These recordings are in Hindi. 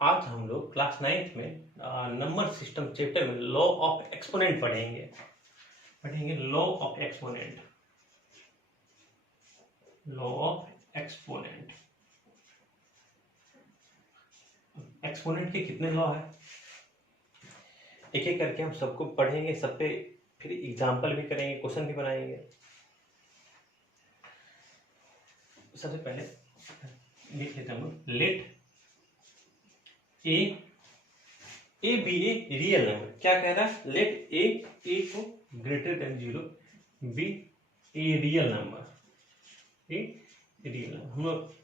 आज हम लोग क्लास 9th में नंबर सिस्टम चैप्टर में लॉ ऑफ एक्सपोनेंट पढ़ेंगे law of exponent. Law of exponent exponent के कितने लॉ है, एक एक करके हम सबको पढ़ेंगे, सब पे फिर एग्जाम्पल भी करेंगे, क्वेश्चन भी बनाएंगे। सबसे पहले लिख लेते हैं, let a be a real number. क्या कह रहा है? लेट ए को greater than 0 be a real number. A real number, हम लोग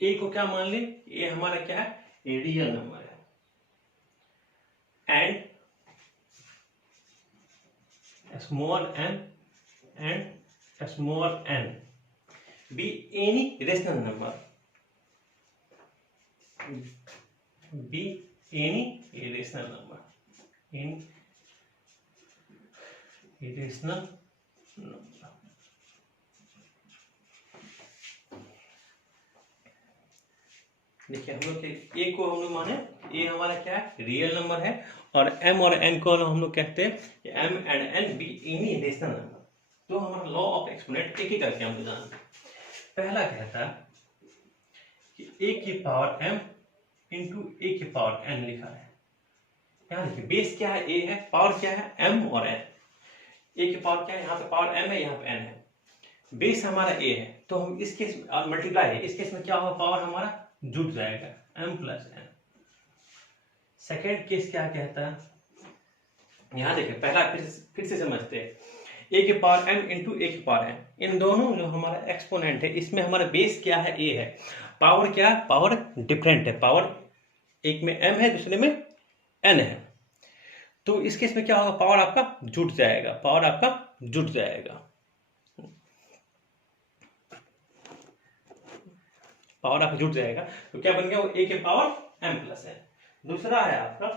ए को क्या मान ले? ए हमारा क्या है? ए रियल नंबर है। And small n be any rational number, be any irrational number, irrational number। देखिए हम लोग के ए को हम लोग माने ए हमारा क्या है? रियल नंबर है, और एम और एन को हम लोग कहते हैं m and n be any rational number. तो हमारा लॉ ऑफ एक्सपोनेंट एक ही करके हम लोग जानते हैं। पहला कहता है कि ए की पावर एम इंटू ए की पावर एन लिखा है। यहाँ देखिए बेस क्या है? ए है, पावर क्या है? एम और एन। ए की पावर क्या है? यहाँ पे पावर एम है, यहाँ पे एन है। बेस हमारा ए है, तो हम इस केस में मल्टीप्लाई है, इस केस में क्या होगा? पावर हमारा जुट जाएगा, M plus N. Second case क्या कहता है? यहाँ देखिए पहला फिर से समझते हैं। ए की पावर एम इंटू ए की पावर एन, इन दोनों जो हमारा एक्सपोनेंट है, इसमें हमारा बेस क्या है? ए है। पावर क्या है? पावर डिफरेंट है, पावर एक में m है, दूसरे में n है। तो इस केस में क्या होगा? पावर आपका जुट जाएगा, पावर आपका जुट जाएगा, पावर आपका जुट जाएगा। तो क्या बन गया? वो a के पावर m प्लस n। दूसरा है आपका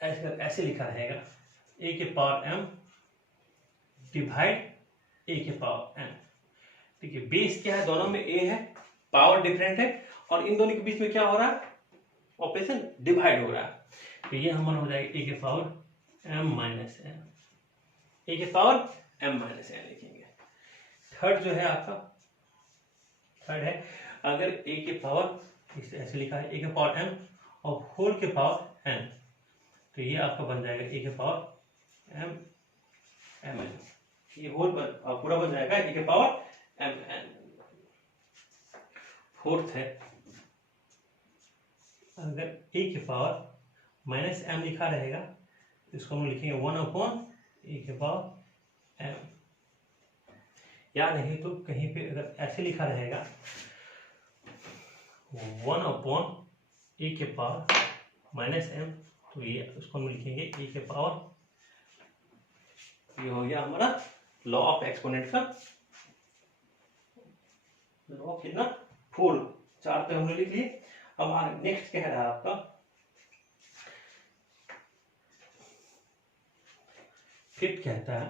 ऐसे लिखा रहेगा, a के पावर m डिवाइड a के पावर n। ठीक है, बेस क्या है? दोनों में a है, पावर डिफरेंट है, और इन दोनों के बीच में क्या हो रहा है? ऑपरेशन डिवाइड हो रहा है। तो ये हमारा हो जाएगा ए के पावर m माइनस एन, ए के पावर m माइनस एन लिखेंगे। थर्ड जो है आपका, थर्ड है अगर ए के पावर ऐसे लिखा है, ए के पावर m और होल के पावर n, तो ये आपका बन जाएगा ए के पावर m m n। ये होल पूरा बन जाएगा ए के पावर m n। फोर्थ है अगर ए की पावर माइनस एम लिखा रहेगा, तो इसको हम लिखेंगे 1/, ए के पावर एम। या नहीं तो कहीं पे अगर ऐसे लिखा रहेगा 1/, ए के पावर माइनस एम, तो ये उसको हम लिखेंगे ए के पावर। ये हो गया हमारा लॉ ऑफ एक्सपोनेंट का लॉ कितना? 4 पे हमने लिख लिए। अब नेक्स्ट कह रहा है आपका, फिफ्थ कहता है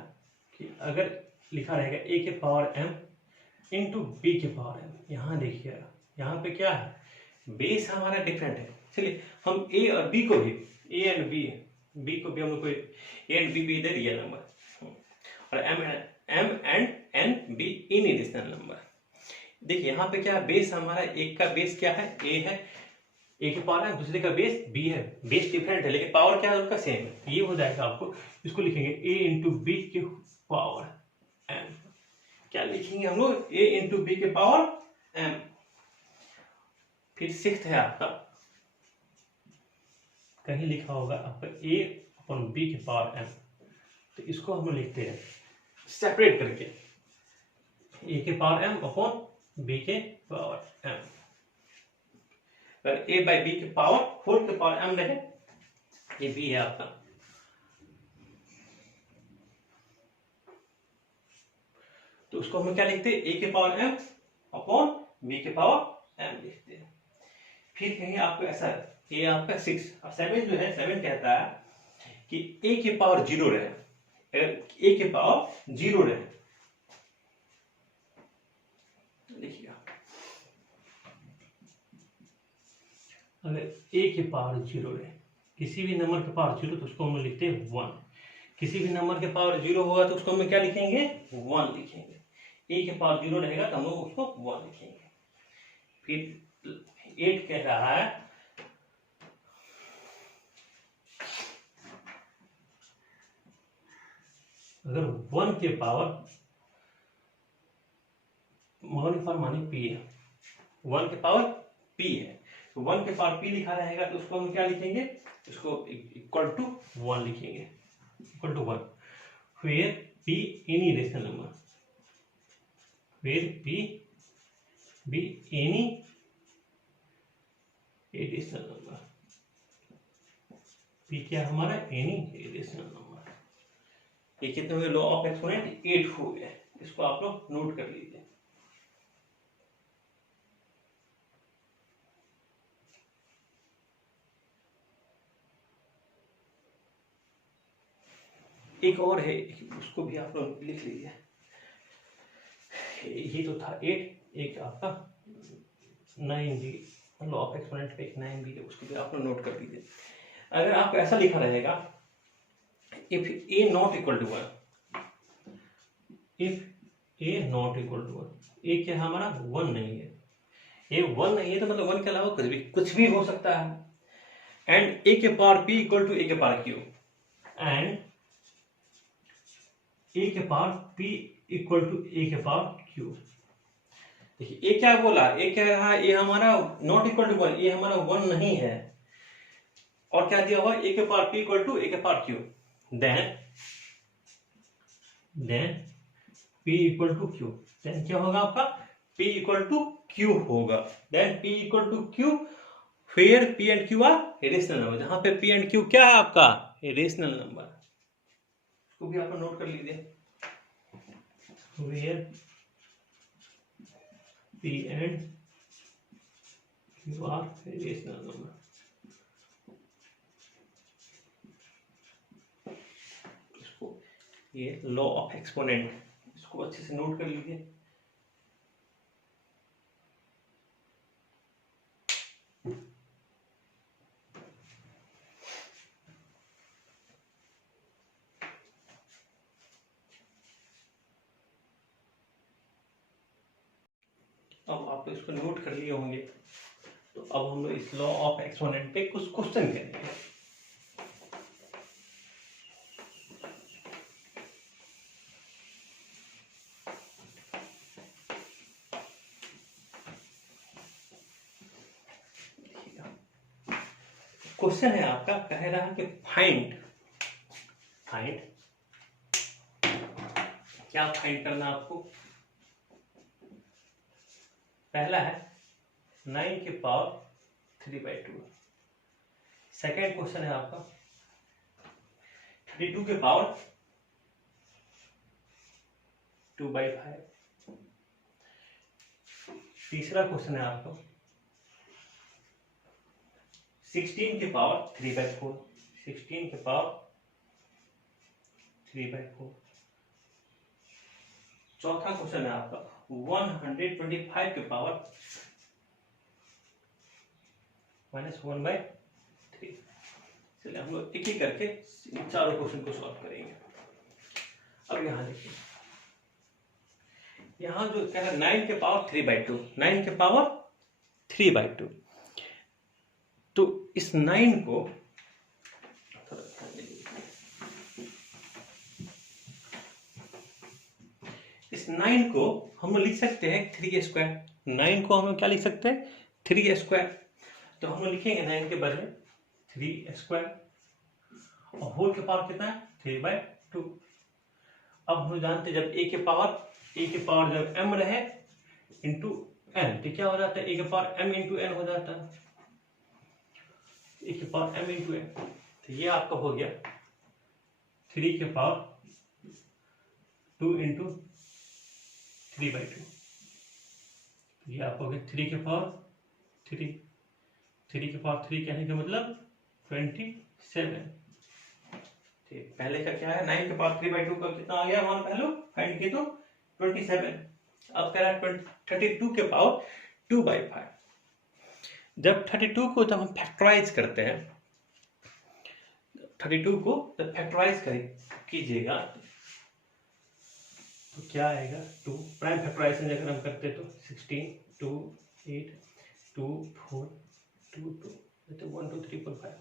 कि अगर लिखा रहेगा ए के पावर m इंटू बी के पावर m। यहाँ देखिएगा, यहाँ पे क्या है? बेस हमारा डिफरेंट है। चलिए हम ए और बी को भी, ए एंड बी को भी हम लोग ए एंड बी इधर रियल नंबर, और m and n b irrational number. देखिए यहाँ पे क्या है? बेस हमारा, एक का बेस क्या है? ए है, ए के पावर है, दूसरे का बेस बी है। बेस डिफरेंट है लेकिन पावर क्या है? उनका सेम है। ये हो जाएगा आपको, इसको लिखेंगे ए इंटू बी के पावर एम। क्या लिखेंगे हम लोग? ए इंटू बी के पावर एम। फिर सिक्स्थ है आपका, कहीं लिखा होगा आपका ए अपॉन बी के पावर एम, तो इसको हम लोग लिखते हैं सेपरेट करके, ए के पावर एम अपॉन बी के पावर एम। अगर ए बाई बी के पावर होल के पावर एम रहे, ये बी है आपका। तो उसको हम क्या लिखते हैं? ए के पावर एम अपॉन बी के पावर एम लिखते हैं। फिर कहीं आपको ऐसा, ये आपका 6 और 7 जो है, 7 कहता है कि ए के पावर 0 रहे, अगर ए के पावर 0 रहे, देखिएगा अगर a के पावर 0 है, किसी भी नंबर के पावर 0 तो उसको हम लिखते हैं 1। किसी भी नंबर के पावर 0 होगा तो उसको हम क्या लिखेंगे? 1 लिखेंगे। a के पावर 0 रहेगा तो हम लोग उसको 1 लिखेंगे। फिर 8 कह रहा है अगर 1 के पावर माने p है, 1 के पावर p है, तो 1 के पावर p लिखा रहेगा तो उसको हम क्या लिखेंगे? उसको इक्वल टू 1 लिखेंगे, इक्वल टू 1। फिर p एनी रेशनल नंबर, फिर p भी एनी रेशनल नंबर, p क्या हमारा? Any rational number. ये कितने हो गए? लॉ ऑफ एक्सपोनेंट 8 हो गया। इसको आप लोग नोट कर लीजिए। एक और है, उसको भी आप लोग लिख लीजिए। ये तो था 8, एक आपका 9 भी, लॉ ऑफ एक्सपोनेंट पे एक 9 भी है, उसको भी आप लोग नोट कर लीजिए। अगर आपको ऐसा लिखा रहेगा if a not equal to 1, if a not equal to 1, a क्या हमारा 1 नहीं है, ये 1 नहीं है तो मतलब 1 के अलावा कुछ भी हो सकता है। एंड a के power p equal to a के पावर q, एंड a के power p equal to a के पावर q। देखिए a क्या बोला? a क्या रहा? a हमारा नॉट इक्वल टू 1, a हमारा 1 नहीं है। और क्या दिया हुआ? a के power p equal to a के power q, then p equal to q। Then क्या होगा आपका? p इक्वल टू q होगा। Then p equal to q, फिर p and q are rational number. जहां पे p एंड q क्या है आपका? Rational number. इसको भी आप नोट कर लीजिए। Where p and q are rational number। इसको ये लॉ ऑफ एक्सपोनेंट, इसको अच्छे से नोट कर लीजिए। अब आप तो इसको नोट कर लिए होंगे, तो अब हम लोग इस लॉ ऑफ एक्सपोनेंट पे कुछ क्वेश्चन करेंगे। क्वेश्चन है आपका, कह रहा है कि फाइंड क्या फाइंड करना आपको? पहला है 9 के पावर 3/2। सेकेंड क्वेश्चन है आपका 32 के पावर 2/5। तीसरा क्वेश्चन है आपका 16 के पावर 3/4, 16 के पावर 3/4। चौथा क्वेश्चन है आपका 125 के पावर -1/3। चलिए हम लोग एक ही करके चारों क्वेश्चन को सॉल्व करेंगे। अब यहां देखिए, यहां जो कह रहा है 9 के पावर 3/2, 9 के पावर 3/2। तो इस 9 को हम लिख सकते हैं 3² 9 को हम क्या लिख सकते हैं? 3²। तो हम लिखेंगे 9 के बदले 3², और होल के पावर कितना है? 3/2। अब हम जानते हैं जब a के पावर जब m रहे इंटू n, तो क्या हो जाता है? a के पावर m इंटू n हो जाता है, a के पावर m इंटू n। तो ये आपका हो गया 3 के पावर 2 इंटू 3/2। ये आपको हो गया 3 के पावर 3, 3 के पावर 3 कहने का मतलब 27। ठीक, पहले का क्या है? 9 के पावर 3/2 का कितना आ गया मान वैल्यू फाइंड की? तो 27। अब कह रहा है 32 के पावर 2/5। जब 32 को जब हम फैक्टराइज करते हैं, 32 को जब फैक्टराइज कीजिएगा तो क्या आएगा, 2 प्राइम फैक्टराइजेशन अगर हम करते हैं तो 16 2 8 2 4 2 2 तो 1 2 3 4 5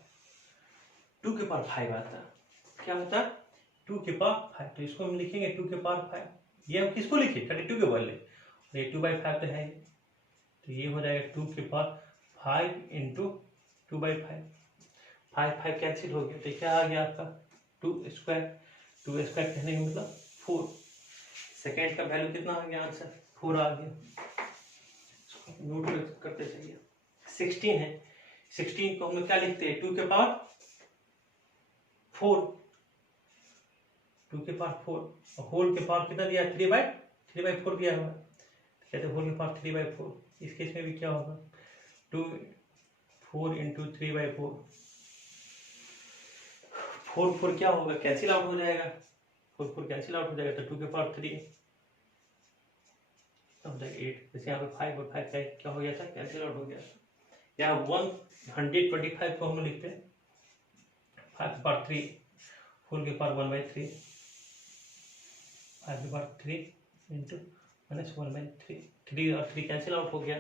2 के पावर 5 आता है। क्या होता है, 2 के पावर 5, तो इसको हम लिखेंगे 2 के पावर 5। ये हम किसको लिखे, 32 के बदले, और ये 2/5 तो है, तो ये हो जाएगा 2 के पावर 5 इंटू 2/5, 5 कैंसिल हो गया, तो क्या आ गया आपका 2 स्क्वायर। 2 स्क्वायर कहने का मतलब 4। सेकेंड का वैल्यू कितना आ गया, आंसर 4 आ गया। नोट करते चलिए। 16 है, 16 को हम लोग क्या लिखते हैं, 2 के पावर 4, 2 के पावर 4, और होल के पावर कितना दिया, 3/4 दिया हुआ है, कहते हैं होल के पावर 3/4। इस केस में भी क्या होगा, 4 इंटू 3/4, 4 क्या होगा, कैंसिल आउट हो जाएगा, 4 कैंसिल आउट हो जाएगा, तो 2 के पावर 3 हो जाएगा 8। जैसे यहाँ पे 5 और 5 क्या हो गया था, कैंसिल आउट हो गया। यहाँ 125 को हम लिखते हैं 5 के पावर 3 होल के पावर 1/3, 5 के पावर 3 इंटू -1/3, 3 और 3 कैंसिल आउट हो गया,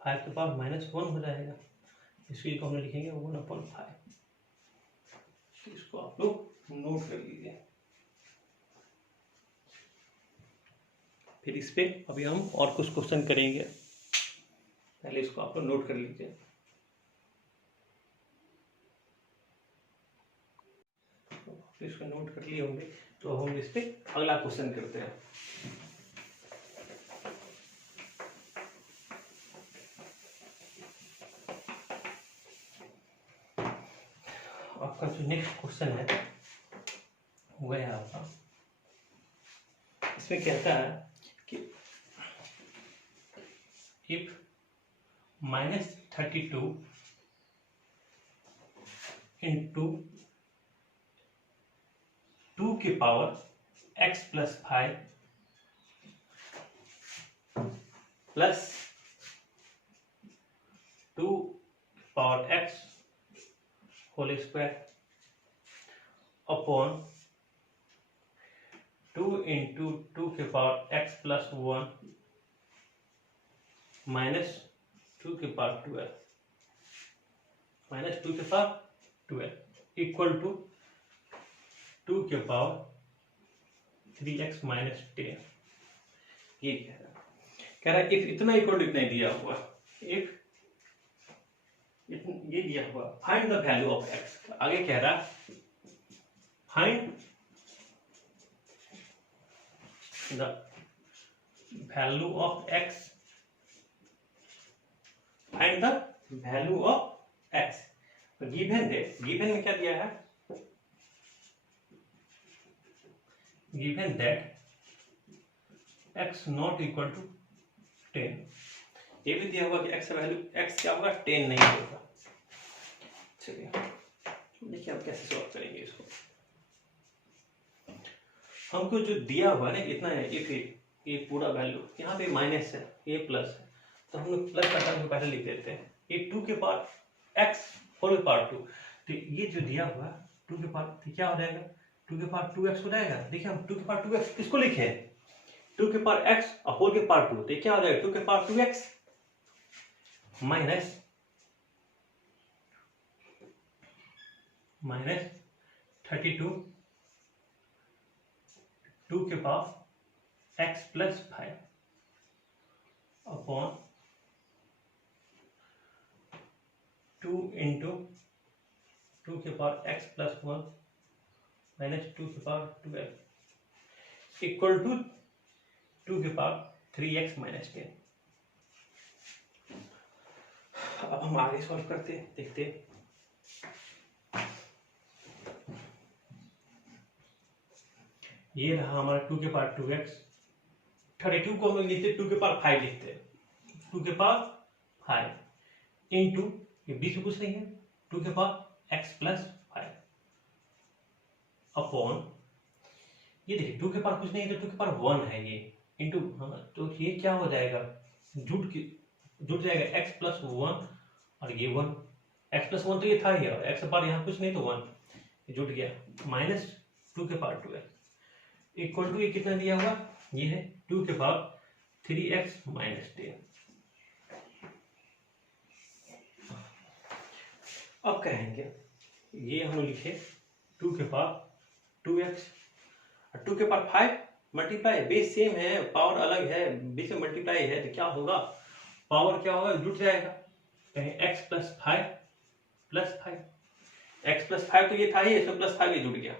5 के पावर -1 हो जाएगा। इसकी को हम लिखेंगे 1/5। इसको आप लोग नोट कर लीजिए। फिर इस पे अभी हम और कुछ क्वेश्चन करेंगे, पहले इसको आप लोग नोट कर लीजिए। तो इसको नोट कर लिए होंगे, तो हम इस पे अगला क्वेश्चन करते हैं। आपका जो नेक्स्ट क्वेश्चन है वो है आपका, इसमें कहता है कि इफ -32 इंटू 2 के power x + 5 plus 2 power x whole square upon 2 into 2 के पावर x + 1 माइनस 2 के पावर 12 माइनस 2 के पावर 12 इक्वल टू 2 के पावर 3x - 10। ये कह रहा है इफ इतना इक्वल टू इतना दिया हुआ, इफ ये दिया हुआ, find the value of x। आगे कह रहा find the value of x, find the value of x। Given दे, गिवन में क्या दिया है, given that x not equal to 10। ये भी दिया हुआ कि x वैल्यू x क्या होगा, 10 नहीं होगा। चलिए देखिए आप कैसे सॉल्व करेंगे इसको। हमको जो दिया हुआ है ना इतना है, ये पूरा वैल्यू, यहाँ पे माइनस है, ये प्लस है, तो हम लोग प्लस का टर्म पहले लिख देते हैं। ये 2 के पावर x होल के पावर 2, तो ये जो दिया हुआ 2 के पावर, तो क्या हो जाएगा, 2 के पावर 2x हो जाएगा। देखिए हम 2 के पावर 2x किसको लिखे, 2 के पावर x और होल के पावर 2, तो क्या हो जाएगा 2 के पावर 2x माइनस 32 2 के पावर x + 5 अपॉन 2 इंटू 2 के पावर x + 1 माइनस 2 के पावर 12 इक्वल टू 2 के पावर 3x - 10। अब हम आगे सॉल्व करते हैं, देखते हैं। ये रहा हमारा 2 के पावर 2x, 32 को हम लोग लिखते 2 के पावर 5 लिखते हैं, 2 के पावर 5 इंटू, ये बीच में कुछ नहीं है, 2 के पावर x + 5 अपॉन, ये देखिए 2 के पावर कुछ नहीं है तो 2 के पावर 1 है ये, इंटू, हाँ तो ये क्या हो जाएगा, रूट की जुट जाएगा x प्लस 1 और ये 1, x प्लस 1 तो ये था ही, और x पावर यहाँ कुछ नहीं तो 1 जुट गया, माइनस 2 के पावर 12 इक्वल टू ये कितना दिया हुआ, ये है 2 के पावर 3x माइनस 10। अब कहेंगे ये हम लिखे 2 के पावर 2x और 2 के पावर 5 मल्टीप्लाई, बेस सेम है, पावर अलग है, बीच में मल्टीप्लाई है, तो क्या होगा, पावर क्या होगा, जुट जाएगा। कहें x plus 5 plus 5, x plus 5 तो ये था ही, इसमें प्लस 5 ये जुट गया,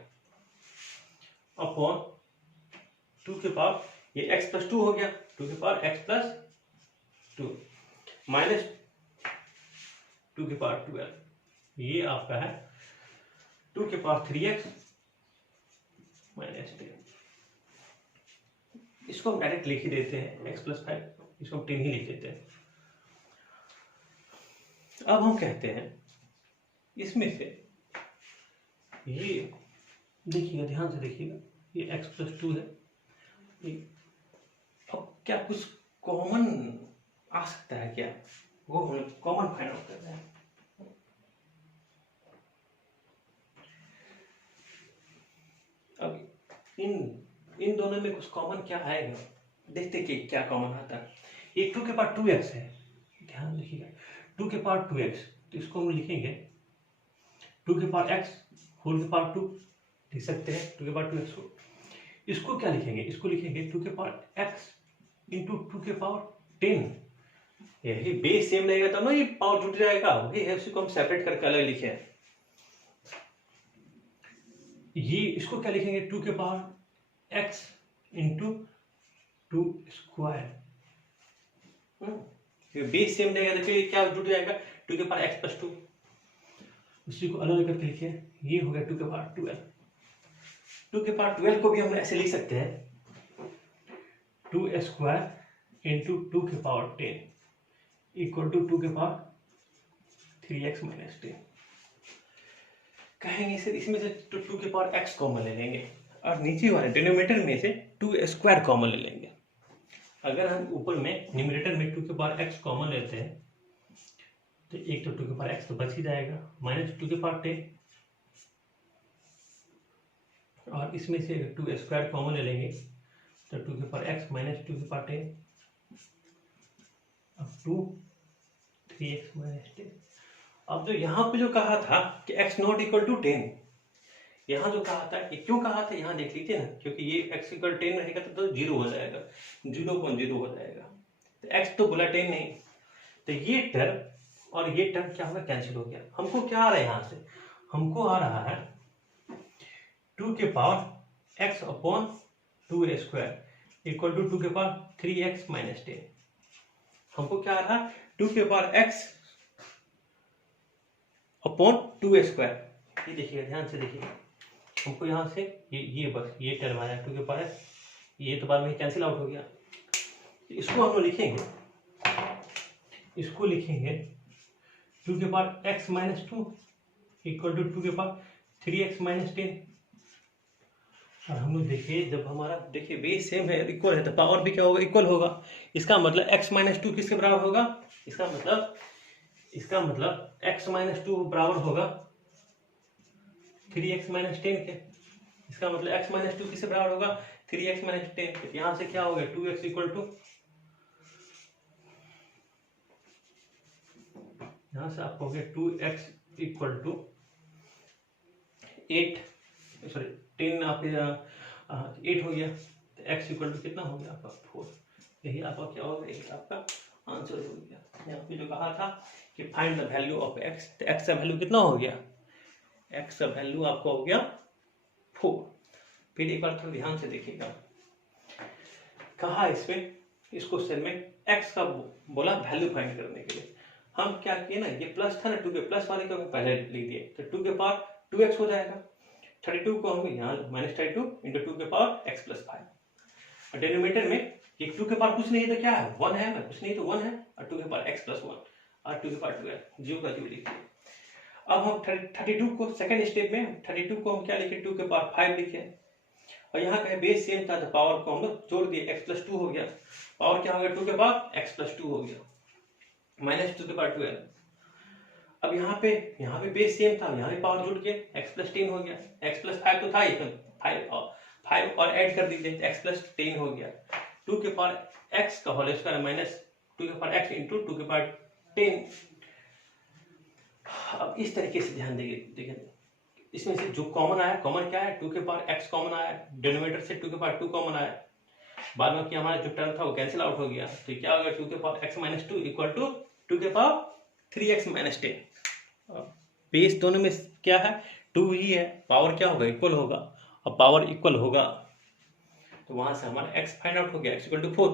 अपॉन 2 के पावर ये x प्लस 2 हो गया, 2 के पावर x प्लस 2 माइनस 2 के पावर 12, ये आपका है 2 के पावर 3x माइनस 10। इसको हम डायरेक्ट लिख ही देते हैं x प्लस 5, इसको हम 10 ही लिख देते हैं। अब हम कहते हैं इसमें से ये देखिएगा, ध्यान से देखिएगा, ये x प्लस 2 है, ये अब क्या कुछ कॉमन आ सकता है क्या, वो हम कॉमन फाइंड आउट करते हैं। अब इन दोनों में कुछ कॉमन क्या आएगा, देखते कि क्या कॉमन आता है। ये 2 के पावर 2x है, ध्यान रखिएगा, 2 के पावर 2x, तो इसको हम लिखेंगे 2 के पावर x होल के पावर 2 लिख सकते हैं, 2 के पावर 2x को। इसको क्या लिखेंगे, इसको लिखेंगे 2 के पावर x इंटू 2 के पावर 10, यही बेस सेम रहेगा तब ना ये पावर जुट जाएगा, वही है, उसी को हम सेपरेट करके अलग लिखे हैं। ये इसको क्या लिखेंगे, 2 के power x into 2 square, base same रहेगा तो फिर क्या जुट जाएगा, 2 के पावर x प्लस 2, उसी को अलग करके लिखे, ये हो गया 2 के पावर 12। 2 के पावर 12 को भी हम ऐसे लिख सकते हैं 2 स्क्वायर इंटू 2 के पावर 10 इक्वल टू 2 के पावर 3x माइनस 10। कहेंगे इसे, इसमें से 2 के पावर x कॉमन ले लेंगे और नीचे वाले डिनोमिनेटर में से 2 स्क्वायर कॉमन ले लेंगे। अगर हम ऊपर में न्यूमरेटर में 2 के पावर x कॉमन लेते हैं तो एक तो 2 के पावर x तो बच ही जाएगा, माइनस 2 के पावर 10, और इसमें से 2 स्क्वायर कॉमन ले लेंगे तो 2 के पावर x माइनस 2 के पावर 10 अब 2 3x माइनस 10। अब जो यहाँ पे जो कहा था कि x नॉट इक्वल टू 10, यहाँ जो कहा था, ये क्यों कहा था यहाँ देख लीजिए ना, क्योंकि ये x इक्वल 10 रहेगा तो 0 हो जाएगा, 0.0 हो जाएगा, तो x तो बोला 10 नहीं, तो ये टर्म और ये टर्म क्या होगा, कैंसिल हो गया। हमको क्या आ रहा है यहाँ से, हमको आ रहा है 2 के power x upon 2a square equal to 2 के पावर 3x माइनस 10। हमको क्या आ रहा है, 2 के power x upon 2a square, ये देखिएगा, ध्यान से देखिएगा, हमको यहाँ से ये बस ये टर्म आया 2 के पावर, ये तो बाद में कैंसिल आउट हो गया। इसको हम लिखेंगे, इसको लिखेंगे 2 के power x minus 2 equal to 2 के पावर 3x माइनस 10। और हम लोग देखिए, जब हमारा देखिए बेस सेम है, इक्वल है, तो पावर भी क्या होगा, इक्वल होगा। इसका मतलब x माइनस 2 किसके बराबर होगा, इसका मतलब x माइनस 2 बराबर होगा 3x माइनस 10 के। इसका मतलब x माइनस 2 किससे बराबर होगा, 3x माइनस 10। यहाँ से क्या हो गया, 2x इक्वल टू, यहाँ से आपको हो गया 2x इक्वल टू 10 आपके 8 हो गया, तो x इक्वल टू कितना हो गया आपका 4। यही आपका क्या हो गया, यही आपका आंसर हो गया। यहाँ पे जो कहा था कि find the value of x, तो x का वैल्यू कितना हो गया, x का वैल्यू आपका हो गया 4। फिर एक बार थोड़ा ध्यान से देखिएगा, कहा इसमें इस क्वेश्चन में x का बोला वैल्यू फाइंड करने के लिए। हम क्या किए ना, ये प्लस था ना, 2 के प्लस वाले को पहले लिख दिए, तो 2 के पावर 2x हो जाएगा। 32 को हम यहाँ माइनस 32 इंटू 2 के पावर x प्लस 5, और डिनोमिनेटर में ये 2 के पावर कुछ नहीं है तो क्या है, 1 है ना, कुछ नहीं तो 1 है, और 2 के पावर x प्लस 1 और 2 के पावर 2 है, 0 का 0 लिखिए। अब हम 32 को सेकंड स्टेप में 32 को हम क्या लिखे, 2 के पावर 5 लिखे, और यहाँ का बेस सेम था तो पावर को हम लोग जोड़ दिए, x प्लस 2 हो गया, पावर क्या हो गया, 2 के पावर x प्लस 2 हो गया। माइनस 2 की पावर 12। अब यहाँ पे बेस सेम था, यहाँ भी पावर जुड़ गया, x प्लस 10 हो गया, x प्लस 5 तो था ही, 5 और ऐड कर दीजिए, x प्लस 10 हो गया, 2 के पावर x का होल स्क्वायर माइनस 2 के पावर x इंटू 2 के पावर 10। अब इस तरीके से ध्यान देखिए, इसमें से जो कॉमन आया, कॉमन क्या है, 2 के पावर x कॉमन आया, डिनोमिनेटर से 2 के पावर 2 कॉमन आया, बाद में क्या हमारा जो टर्म था वो कैंसिल आउट हो गया, तो क्या हो गया, 2 के power x minus 2 equal to 2 के पावर 3x माइनस 10। बेस दोनों में क्या है, 2 ही है, पावर क्या होगा, इक्वल होगा। अब पावर इक्वल होगा तो वहां से हमारा x फाइंड आउट हो गया, x इक्वल टू 4।